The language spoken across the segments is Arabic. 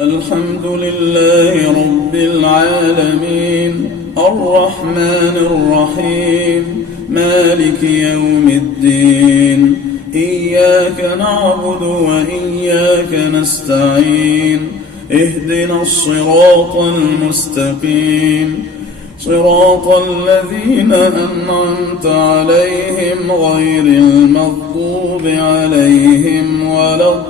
الحمد لله رب العالمين الرحمن الرحيم مالك يوم الدين إياك نعبد وإياك نستعين اهدنا الصراط المستقيم صراط الذين أنعمت عليهم غير المغضوب عليهم ولا الضالين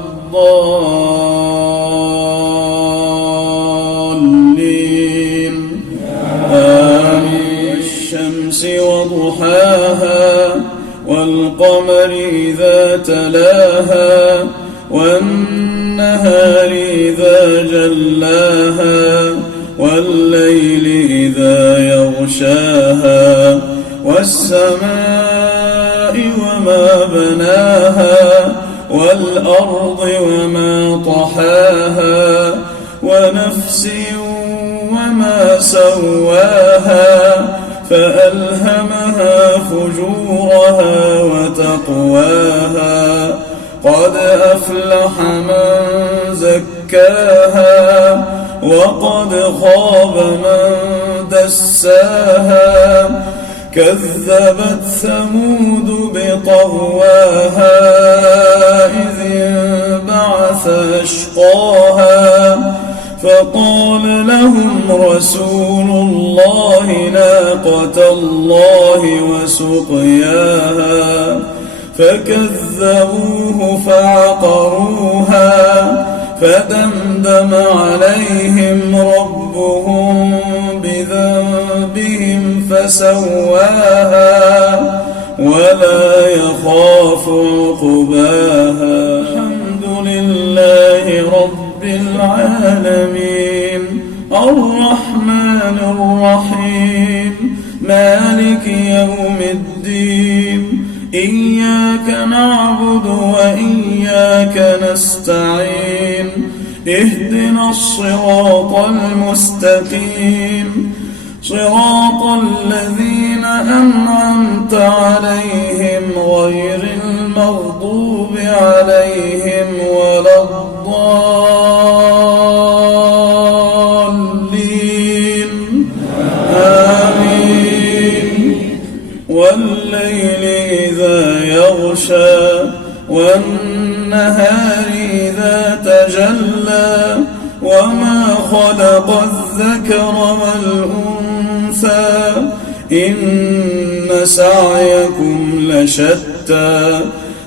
آمين. الشمس وضحاها والقمر إذا تلاها والنهار إذا جلاها والليل إذا يغشاها والسماء وما بناها والأرض وما طحاها ونفس وما سواها فألهمها فجورها وتقواها قد أفلح من زكاها وقد خاب من دساها كذبت ثمود بطغواها إذ انبعث أشقاها فقال لهم رسول الله ناقة الله وسقياها فكذبوه فعقروها فدمدم عليهم ربهم بذنبهم فسواها ولا يخاف عقباها. الحمد لله رب العالمين الرحمن الرحيم مالك يوم الدين إياك نعبد وإياك نستعين اهدنا الصراط المستقيم صراط الذين أنعمت عليهم غير المغضوب عليهم ولا الضالين آمين. والليل إذا يغشى والنهار إذا تجلى وما خلق الذكر والأنثى إن سعيكم لشتى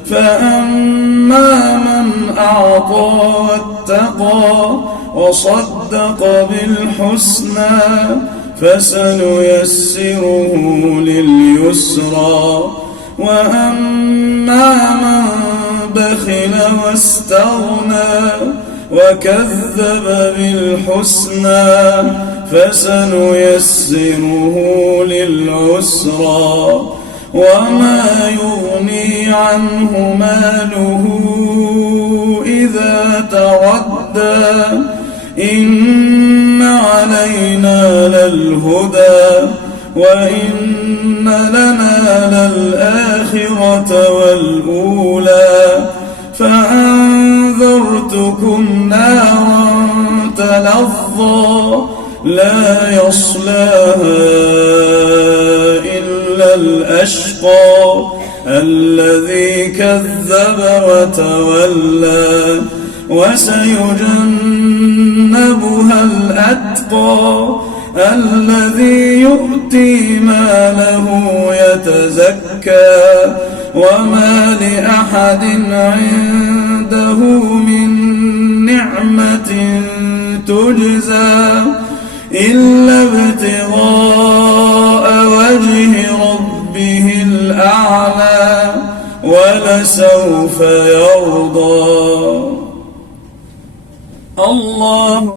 فأما من أعطى واتقى وصدق بالحسنى فسنيسره لليسرى وأما من بخل واستغنى وكذب بالحسنى فسنيسره للعسرى وما يغني عنه ماله إذا تردى إن علينا للهدى وإن لنا للآخرة والأولى فأنذرتكم نارا تلظى لا يصلاها إلا الأشقى الذي كذب وتولى وسيجنبها الأتقى الذي يؤتي ماله يتزكى وما لأحد عنده من نعمة تجزى إلا ابتغاء وجه ربه الأعلى ولسوف يرضى. الله